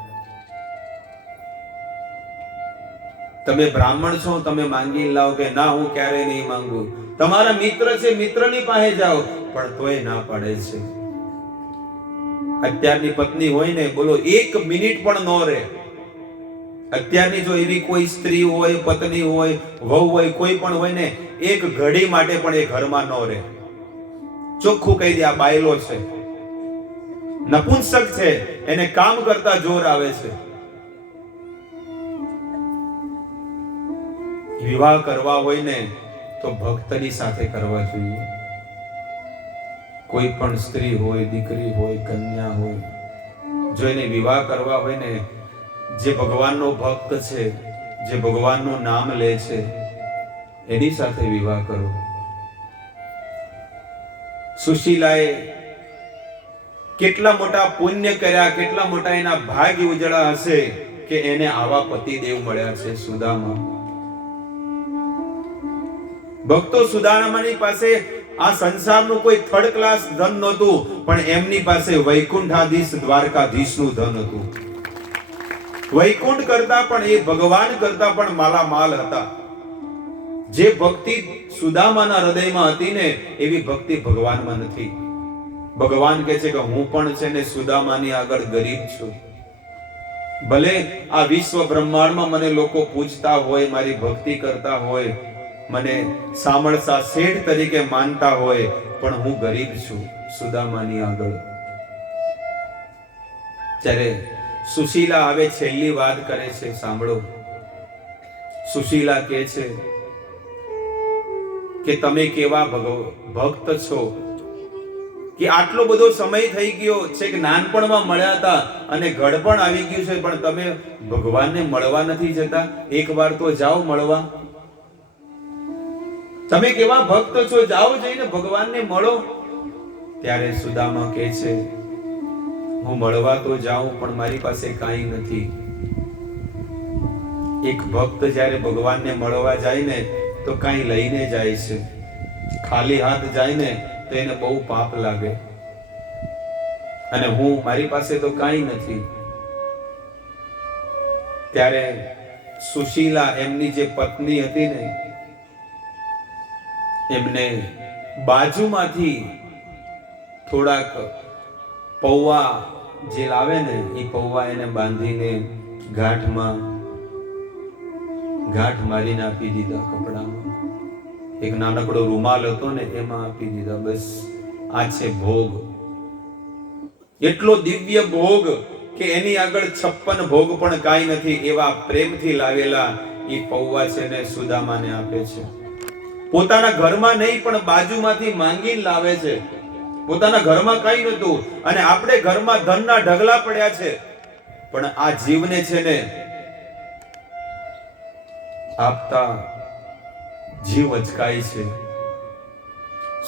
તમે બ્રાહ્મણ છો, તમે માંગી લાવો કે ના હું ક્યારે નહીં માંગુ. તમારા મિત્ર છે, મિત્રની પાસે જાઓ, પણ તોય ના પાડે છે. અત્યારની પત્ની હોય ને, બોલો 1 મિનિટ પણ ન રહે. અત્યારની જો એવી કોઈ સ્ત્રી હોય, પત્ની હોય, વહુ હોય, કોઈ પણ હોય ને, 1 ઘડી માટે પણ એ ઘરમાં ન રહે. ચોખ્ખું કહી દે આ બાયલો છે, નપુંસક છે, એને કામ કરતા જોર આવે છે. વિવાહ કરવા હોય ને તો ભક્તની સાથે કરવા જોઈએ. કોઈ પણ સ્ત્રી હોય, દીકરી હોય, કન્યા હોય, જો એને વિવાહ કરવા હોય ને, જે ભગવાનનો ભક્ત છે, જે ભગવાનનું નામ લે છે, એની સાથે વિવાહ કરો. સુશીલાએ કેટલા મોટા પુણ્ય કર્યા, કેટલા મોટા એના ભાગ્ય ઉજળા હશે કે એને આવા પતિદેવ મળ્યા છે. સુદામા ભક્તો સુદામાની પાસે આ સંસારનું કોઈ થર્ડ ક્લાસ ધન નહોતું, પણ એમની પાસે વૈકુંઠાધીશ દ્વારકાધીશનું ધન હતું. વૈકુંઠ કરતા પણ, એ ભગવાન કરતા પણ માલામાલ હતા. જે ભક્તિ સુદામાના હૃદયમાં હતી ને, એવી ભક્તિ ભગવાનમાં નથી. ભગવાન કહે છે કે હું પણ છે ને સુદામાની આગળ ગરીબ છું. ભલે આ વિશ્વ બ્રહ્માંડમાં મને લોકો પૂજતા હોય, મારી ભક્તિ કરતા હોય, મને સામળસા શેઠ તરીકે માનતા હોય, પણ હું ગરીબ છું સુદામાની આગળ. ત્યારે સુશીલા હવે છેલ્લી વાત કરે છે, સાંભળો. સુશીલા કહે છે કે તમે કેવા ભક્ત છો કે આટલો બધો સમય થઈ ગયો છે, કે નાનપણમાં મળ્યા હતા અને ઘડપણ આવી ગયું છે, પણ તમે ભગવાનને મળવા નથી જતા. એક વાર તો જાઓ મળવા. તમે કેવા ભક્ત છો, જાઓ જઈને ભગવાનને મળો. ત્યારે સુદામા કહે છે હું મળવા તો જાઉં, પણ મારી પાસે કાંઈ નથી. એક ભક્ત જ્યારે ભગવાનને મળવા જાય ને તો કાંઈ લઈને જાય છે. ખાલી હાથ જાય ને તો એને બહુ પાપ લાગે. અને મારી પાસે તો કાંઈ નથી. ત્યારે સુશીલા, એમની જે પત્ની હતી ને, એમને બાજુમાંથી થોડાક પૌવા જે લાવે ને, એ પૌવા એને બાંધીને ગાંઠ મારીને આપી દીધા કપડામાં. એક નાનકડો રૂમાલ હતો ને, એમાં આપી દીધા. બસ આ છે ભોગ. એટલો દિવ્ય ભોગ કે એની આગળ 56 ભોગ પણ કાંઈ નથી. એવા પ્રેમથી લાવેલા એ પૌવા છે ને સુદામાને આપે છે. પોતાના ઘરમાં નહીં, પણ બાજુમાંથી માંગીને લાવે છે. પોતાના ઘરમાં કાંઈ નહોતું, અને આપણે ઘરમાં ધનના ઢગલા પડ્યા છે, પણ આ જીવને છે ને આપતા જીવ અચકાય છે.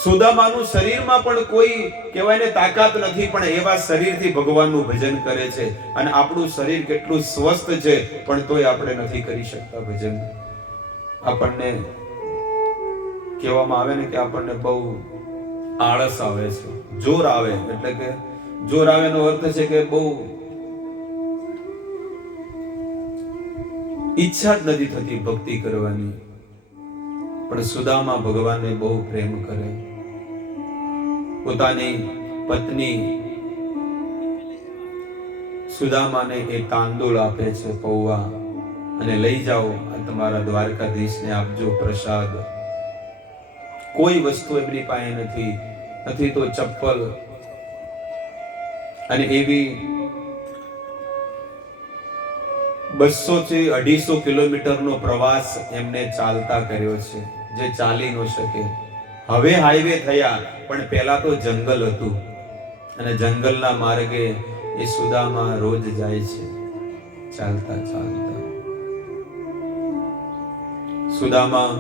સુદામાનું શરીરમાં પણ કોઈ કહેવાય ને તાકાત નથી, પણ એવા શરીરથી ભગવાનનું ભજન કરે છે. અને આપણું શરીર કેટલું સ્વસ્થ છે, પણ તોય આપણે નથી કરી શકતા ભજન. આપણને કહેવામાં આવે ને કે આપણને બહુ આળસ આવે છે, જોર આવે. એટલે કે જોર આવે નો અર્થ છે કે બહુ ઈચ્છા જ નથી થતી ભક્તિ કરવાની. પણ સુદામા ભગવાનને બહુ પ્રેમ કરે. પોતાની પત્ની સુદામાને એ તાંદૂળ આપે છે, પૌવા, અને લઈ જાઓ, આ તમારા દ્વારકાધીશને આપજો પ્રસાદ. કોઈ વસ્તુ એમની પાસે નથી તો ચપ્પલ. અને એવી 200 થી 250 કિલોમીટરનો પ્રવાસ એમને ચાલતા કર્યો છે, જે ચાલી ન શકે. હવે હાઈવે થયા, પણ પહેલા તો જંગલ હતું, અને જંગલના માર્ગે એ સુદામા રોજ જાય છે, ચાલતા ચાલતા. સુદામા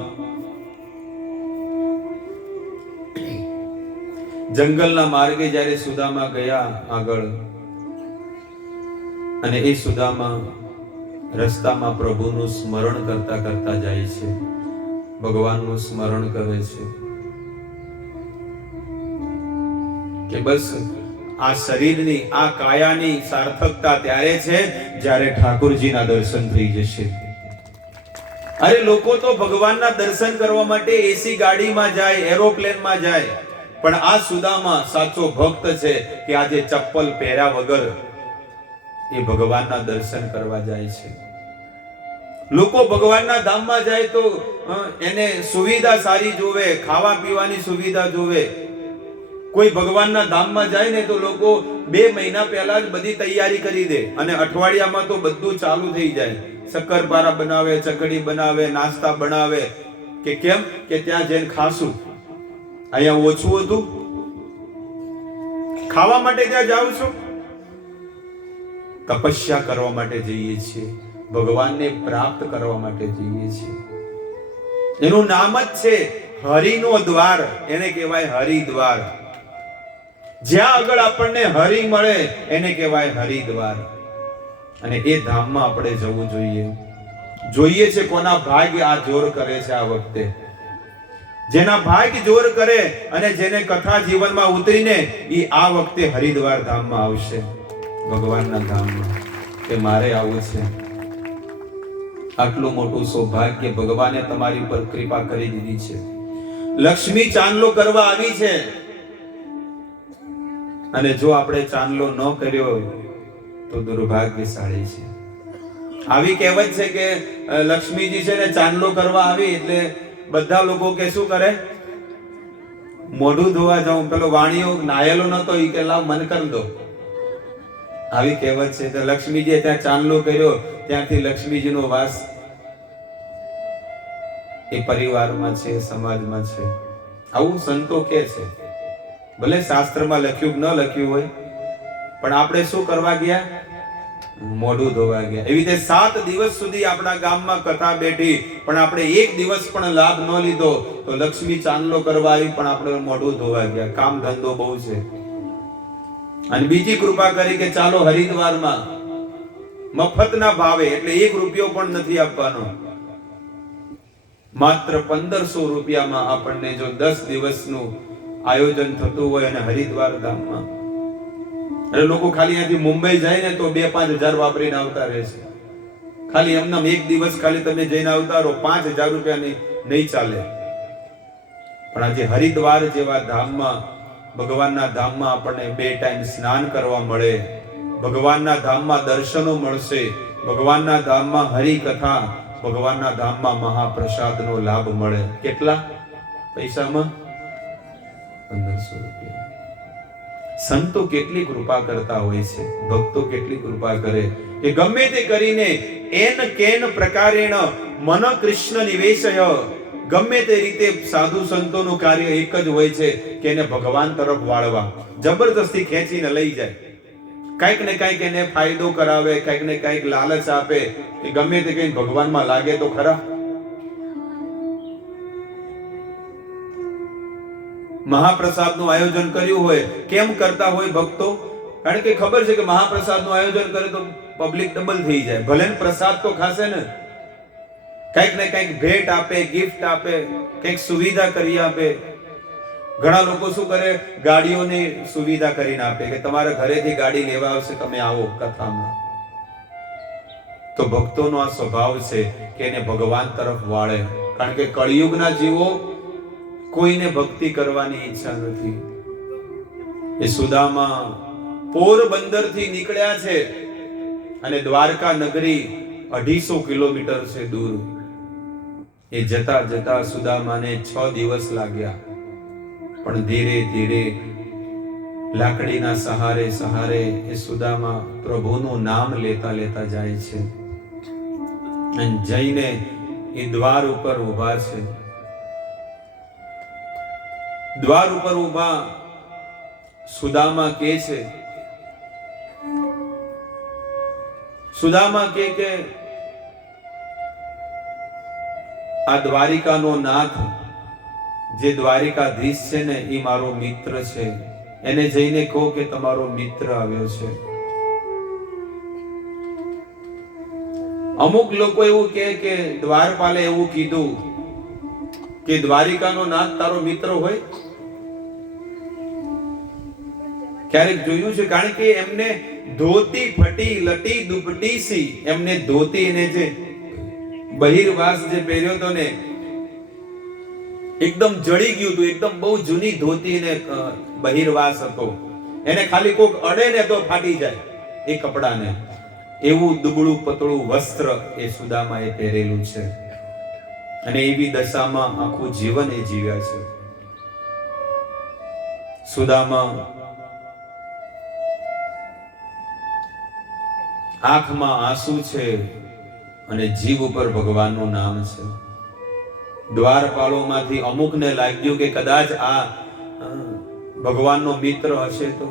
જંગલના માર્ગે જ્યારે સુદામા ગયા આગળ, અને એ સુદામા રસ્તામાં પ્રભુનું સ્મરણ કરતા કરતા જાય છે, ભગવાનનું સ્મરણ કરે છે. કે બસ આ શરીરની, આ કાયાની સાર્થકતા ત્યારે છે જ્યારે ઠાકોરજીના દર્શન થઈ જશે. અરે લોકો તો ભગવાનના દર્શન કરવા માટે એસી ગાડીમાં જાય, એરોપ્લેનમાં જાય, પણ આ સુદામા સાચો ભક્ત છે કે આજે ચપ્પલ પહેર્યા વગર એ ભગવાનના દર્શન કરવા જાય છે. લોકો ભગવાનના ધામમાં જાય તો એને સુવિધા સારી જોવે, ખાવા પીવાની સુવિધા જોવે. કોઈ ભગવાનના ધામમાં જાય ને તો લોકો 2 મહિના પહેલા જ બધી તૈયારી કરી દે, અને અઠવાડિયામાં તો બધું ચાલુ થઈ જાય. શક્કરપારા બનાવે, ચકડી બનાવે, નાસ્તા બનાવે. કે કેમ? કે ત્યાં જઈને ખાશું. અહીંયા ઓછું હતું, ખાવા માટે ત્યાં જાઉં છું. તપસ્યા કરવા માટે જઈએ છીએ, ભગવાનને પ્રાપ્ત કરવા માટે જઈએ છીએ. એનું નામ જ છે હરિનો દ્વાર, એને કહેવાય હરિદ્વાર. જ્યાં આગળ આપણને હરિ મળે એને કહેવાય હરિદ્વાર. અને એ ધામમાં આપણે જવું જોઈએ. જોઈએ છે કોના ભાગ્ય આ જોર કરે છે આ વખતે. જેના ભાગ જોર કરે અને જેને કથા જીવનમાં ઉતરીને એ આ વખતે હરિદ્વાર ધામમાં આવશે, ભગવાનના ધામમાં, કે મારે આવું છે. આટલું મોટું સૌભાગ્ય ભગવાને તમારી ઉપર કૃપા કરી દીધી છે. લક્ષ્મી ચાંદલો કરવા આવી છે, અને જો આપણે ચાંદલો ન કર્યો તો દુર્ભાગ્યશાળી છે. આવી કહેવત છે કે લક્ષ્મીજી છે ને ચાંદલો કરવા આવી એટલે બધા લોકો કે શું કરે, મોઢું ધોવા જાઉં, પેલો વાણીઓ નાયેલો નતો ઈ કે લાવ મન કરી દો. આવી કહેવત છે. તો લક્ષ્મીજીએ ત્યાં ચાંદલો કર્યો, ત્યાંથી લક્ષ્મીજીનો વાસ એ પરિવારમાં છે, સમાજમાં છે. આવું સંતો કે છે. ભલે શાસ્ત્રમાં લખ્યું ન લખ્યું હોય, પણ આપણે શું કરવા ગયા? મોઢું ધોવા ગયા. એવી રીતે 7 દિવસ સુધી આપણા ગામમાં કથા બેઠી, પણ આપણે એક દિવસ પણ લાભ ન લીધો. તો લક્ષ્મી ચાંદલો કરવા આવી, પણ આપણે મોઢું ધોવા ગયા. કામ ધંધો બહુ છે. અને બીજી કૃપા કરી કે ચાલો હરિદ્વારમાં મફતના ભાવે, એટલે 1 રૂપિયો પણ નથી આપવાનો, માત્ર 1500 રૂપિયામાં આપણને જો 10 દિવસનું આયોજન થતું હોય અને હરિદ્વાર ધામમાં, અને લોકો ખાલી અહીંથી મુંબઈ જાય ને તો 2-5 હજાર વાપરીને આવતા રહે છે. ખાલી એમના એક દિવસ ખાલી તમે જઈને આવતા રહો, 5000 રૂપિયા નહીં ચાલે. પણ આજે હરિદ્વાર જેવા ધામમાં, ભગવાનના ધામમાં આપણને 2 ટાઈમ સ્નાન કરવા મળે, ભગવાનના ધામમાં દર્શનો મળશે, ભગવાનના ધામમાં હરિકથા, ભગવાનના ધામમાં મહાપ્રસાદનો લાભ મળે. કેટલા પૈસામાં? 1500 રૂપિયા. સંતો કેટલી કૃપા કરતા હોય છે, ભક્તો કેટલી કૃપા કરે કે ગમે તે કરીને એન કેન પ્રકારેણ મન કૃષ્ણ નિવેશય, ગમે તે રીતે સાધુ સંતોનું કાર્ય એક જ હોય છે કે એને ભગવાન તરફ વાળવા, જબરદસ્તી ખેંચીને લઈ જાય. કઈક ને કઈક એને ફાયદો કરાવે, કઈક ને કઈક લાલચ આપે કે ગમે તે કઈ ભગવાનમાં લાગે તો ખરા. મહાપ્રસાદનું આયોજન કર્યું હોય, કેમ કરતા હોય ભક્તો? કારણ કે ખબર છે કે મહાપ્રસાદનું આયોજન કરે તો પબ્લિક ડબલ થઈ જાય. ભલે પ્રસાદ તો ખાશે ને, કઈક ને કઈક ભેટ આપે, ગિફ્ટ આપે, કઈક સુવિધા કરી આપે. ઘણા લોકો શું કરે, ગાડીઓની સુવિધા કરીને આપે કે તમારા ઘરેથી ગાડી લેવા આવશે, તમે આવો કથામાં. તો ભક્તોનો આ સ્વભાવ છે કે એને ભગવાન તરફ વાળે. કારણ કે કળિયુગના જીવો કોઈને ભક્તિ કરવાની ઈચ્છા નથી. એ સુદામા પોરબંદર થી નીકળ્યા છે અને દ્વારકા નગરી 250 કિલોમીટર છે દૂર. એ જતા જતા સુદામાને 6 દિવસ લાગ્યા, પણ ધીરે ધીરે લાકડીના સહારે સહારે એ સુદામા પ્રભુનું નામ લેતા લેતા જાય છે. અને જઈને એ દ્વાર ઉપર ઊભા છે. દ્વાર ઉપર ઊભા સુદામા કે છે, સુદામા કે આ દ્વારિકાનો નાથ, જે દ્વારિકાધીશ છે ને, એ મારો મિત્ર છે. એને જઈને કહો કે તમારો મિત્ર આવ્યો છે. અમુક લોકો એવું કે દ્વારપાલે એવું કીધું કે દ્વારિકાનો નાથ તારો મિત્ર હોય? ક્યારેક જોયું છે? કારણ કે એમને ધોતી ફટી લટી દુપટી સી, એમને ધોતી ને જે બહિર્વાસ જે પહેર્યો હતો ને, એકદમ જડી ગયું હતું. એકદમ બહુ જૂની ધોતી ને બહિર્વાસ હતો. એને ખાલી કોક અડે ને તો ફાટી જાય એ કપડાને. એવું દુબળું પતળું વસ્ત્ર એ સુદામાએ પહેરેલું છે, અને એવી દશામાં આખું જીવન એ જીવ્યા છે. સુદામા આંખમાં આંસુ છે અને જીવ ઉપર ભગવાનનું નામ છે. દ્વારપાલોમાંથી અમુકને લાગ્યું કે કદાચ આ ભગવાનનો મિત્ર હશે તો.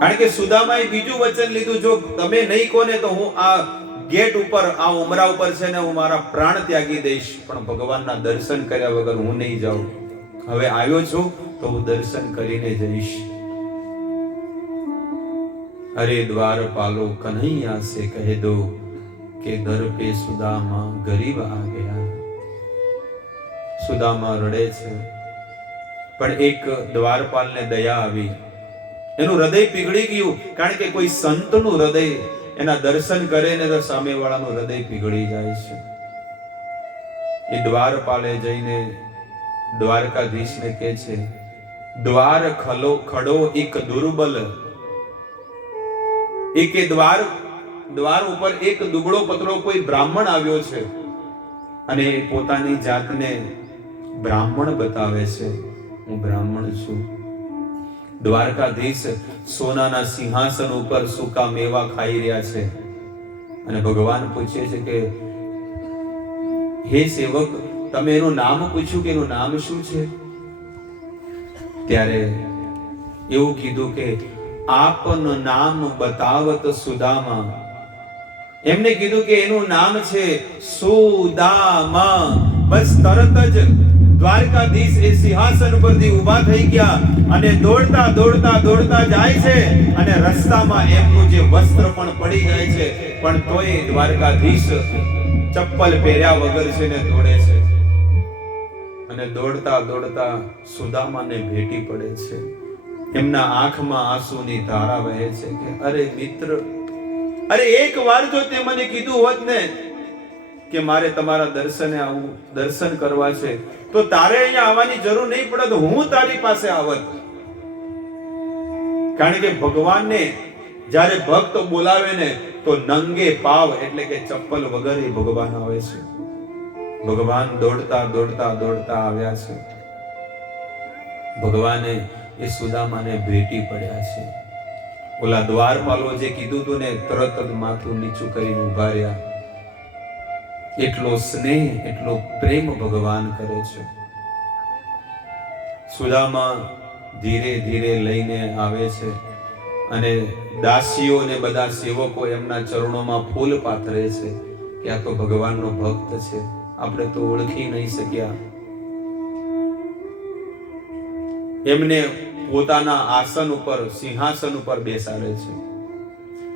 કારણ કે સુદામાએ બીજું વચન લીધું, જો તમે નહીં કોને તો હું આ ગેટ ઉપર, આ ઉમરા ઉપર છે ને, હું મારા પ્રાણ ત્યાગી દઈશ, પણ ભગવાનના દર્શન કર્યા વગર હું નહીં જાઉં. હવે આવ્યો છું તો હું દર્શન કરીને જઈશ. અરે દ્વારપાલો કन्हैया से कह दो કે દર પે સુદામા ગરીબ આ ગયા. સુદામા રડે છે, પણ એક દ્વારપાલને દયા આવી, એનું હૃદય પીગળી ગયું. કારણ કે કોઈ સંતનું હૃદય એના દર્શન કરે ને તો સામેવાળાનું હૃદય પીગળી જાય છે. એ દ્વારપાલે જઈને દ્વારકાધીશને કહે છે, દ્વાર ખડો એક દુર્બલ, એક દ્વાર ઉપર એક દુબળો પતળો કોઈ બ્રાહ્મણ આવ્યો છે અને પોતાની જાતને બ્રાહ્મણ બતાવે છે, હું બ્રાહ્મણ છું. દ્વારકાધીશ સોનાના સિંહાસન ઉપર સૂકા મેવા ખાઈ રહ્યા છે અને ભગવાન પૂછે છે કે હે સેવક, તમે એનું નામ પૂછ્યું કે એનું નામ શું છે? ત્યારે એવું કીધું કે આપનું નામ બતાવત સુદામા. એમને કીધું કે એનું નામ છે સુદામા. બસ તરત જ દ્વારકાધીશ એ સિંહાસન પરથી ઊભા થઈ ગયા અને દોડતા દોડતા દોડતા જાય છે અને રસ્તામાં એમનું જે વસ્ત્ર પણ પડી જાય છે, પણ તોય દ્વારકાધીશ ચપ્પલ પહેર્યા વગર છે ને દોડે છે અને દોડતા દોડતા સુદામાને ભેટી પડે છે. એમના આંખમાં આંસુની ધારા વહે છે કે અરે મિત્ર, અરે એક વાર જો તે મને કીધું હોત ને કે મારે તમારા દર્શને આવું, દર્શન કરવા છે, તો તારે અહીંયા આવવાની જરૂર નહીં પડત, હું તારી પાસે આવત. કારણ કે ભગવાનને જ્યારે ભક્ત બોલાવે ને તો નંગે પાવ એટલે કે ચપ્પલ વગર એ ભગવાન આવે છે. ભગવાન દોડતા દોડતા દોડતા આવ્યા છે. ભગવાને એ સુદામાને ભેટી પડ્યા છે. ઓલા દ્વારપાલો જે કીધું તું ને તરત જ માથું નીચું કરીને ઉભા રહ્યા. એટલો સ્નેહ, એટલો પ્રેમ ભગવાન કરે છે. સુદામા ધીરે ધીરે લઈને આવે છે અને દાસીઓ ને બધા સેવકો એમના ચરણોમાં ફૂલ પાથરે છે કે આ તો ભગવાનનો ભક્ત છે, આપણે તો ઓળખી નહીં શક્યા. એમને પોતાના આસન ઉપર, સિંહાસન ઉપર બેસાડે છે.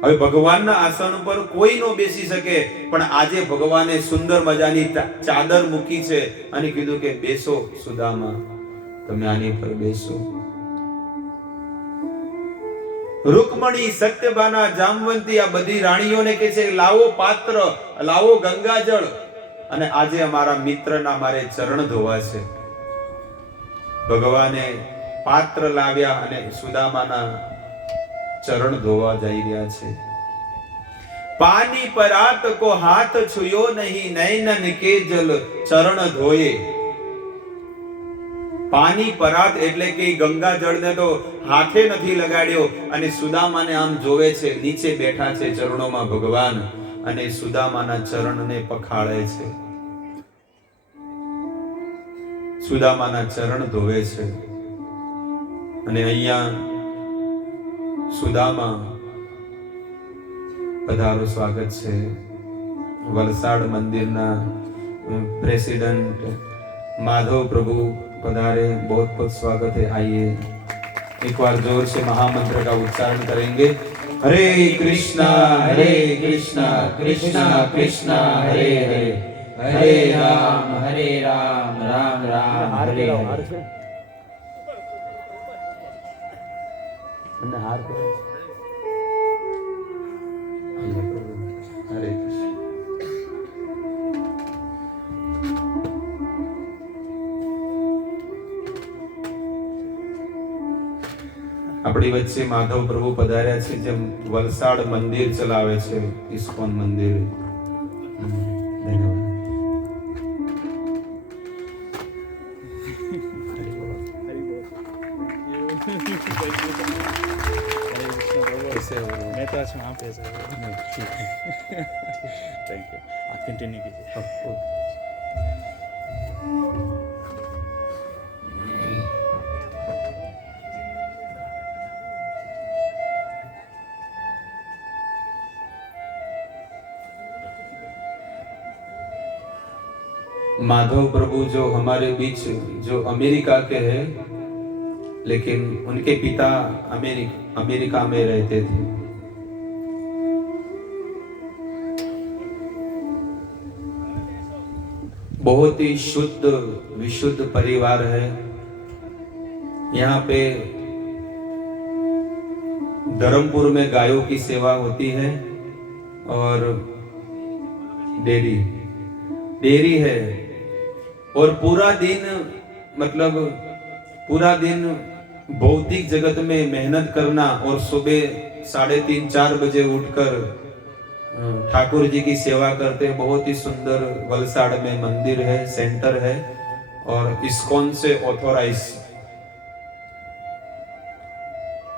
હવે ભગવાનના આસન ઉપર કોઈ નો બેસી શકે, પણ આજે ભગવાને સુંદર મજાની ચાદર મૂકી છે અને કીધું કે બેસો સુદામા, તમે આની પર બેસો. રૂકમણી, સત્યભાના, જામવંતી આ બધી રાણીઓને કહે છે લાવો પાત્ર, લાવો ગંગાજળ, અને આજે અમારા મિત્રના મારે ચરણ ધોવા છે. ભગવાને પાત્ર લાવ્યા અને સુદામાના ચરણ ધોવા જઈ રહ્યા છે. પાની પરાત કો હાથ છુયો નહીં, નૈનન કે જલ ચરણ ધોયે. પાની પરાત એટલે કે ગંગા જળને તો હાથે નથી લગાડ્યો અને સુદામાને આમ જોવે છે. નીચે બેઠા છે ચરણોમાં ભગવાન અને સુદામાના ચરણને પખાળે છે, સુદામાના ચરણ ધોવે છે. અને અહીંયા સુદામા પધારો, સ્વાગત છે. વલસાડ મંદિરના प्रेसिडेंट माधव प्रभु पधारे, बहुत बहुत स्वागत है. आइए एक बार जोर से महामंत्र का उच्चारण करेंगे. हरे कृष्णा कृष्णा कृष्णा हरे हरे, हरे राम राम राम हरे हरे. हरे कृष्ण. આપણી વચ્ચે માધવ પ્રભુ પધાર્યા છે, જેમ વલસાડ મંદિર ચલાવે છે, ઇસ્કોન મંદિર. मैं तो आज वहाँ पे ठीक है. Thank you. आप कंटिन्यू कीजिए. माधव प्रभु जो हमारे बीच जो अमेरिका के हैं, लेकिन उनके पिता अमेरिका में रहते थे. बहुत ही शुद्ध विशुद्ध परिवार है। यहाँ पे धर्मपुर में गायों की सेवा होती है और डेयरी है, और पूरा दिन भौतिक जगत में मेहनत करना और सुबह 3:30-4 बजे उठकर ठाकुर जी की सेवा करते हैं। बहुत ही सुंदर वलसाड़ में मंदिर है, सेंटर है, और इस्कॉन से ऑथोराइज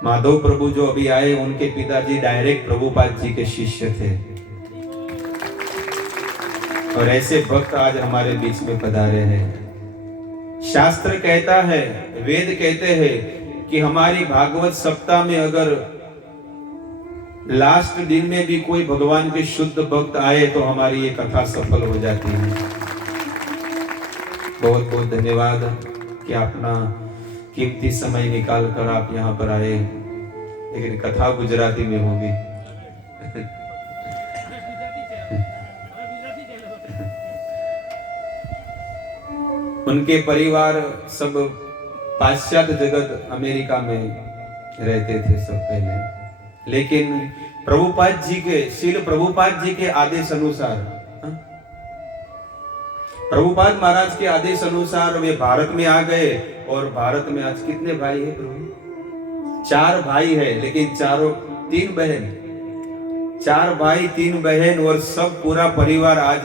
माधव प्रभु जो अभी आए, उनके पिताजी डायरेक्ट प्रभुपाद जी के शिष्य थे, और ऐसे भक्त आज हमारे बीच में पधारे हैं। शास्त्र कहता है, वेद कहते हैं कि हमारी भागवत सप्ताह में अगर लास्ट दिन में भी कोई भगवान के शुद्ध भक्त आए तो हमारी ये कथा सफल हो जाती है। बहुत बहुत धन्यवाद कि अपना कीमती समय निकाल कर आप यहाँ पर आए, लेकिन कथा गुजराती में होगी। उनके परिवार सब पाश्चात्य जगत अमेरिका में रहते थे सब पहले, लेकिन प्रभुपाद जी के श्रील प्रभुपाद जी के आदेश अनुसार, प्रभुपाद महाराज के आदेश अनुसार वे भारत में आ गए। और भारत में आज कितने भाई है प्रभु? 4 भाई है, लेकिन 3 बहन, 4 भाई 3 बहन, और सब पूरा परिवार आज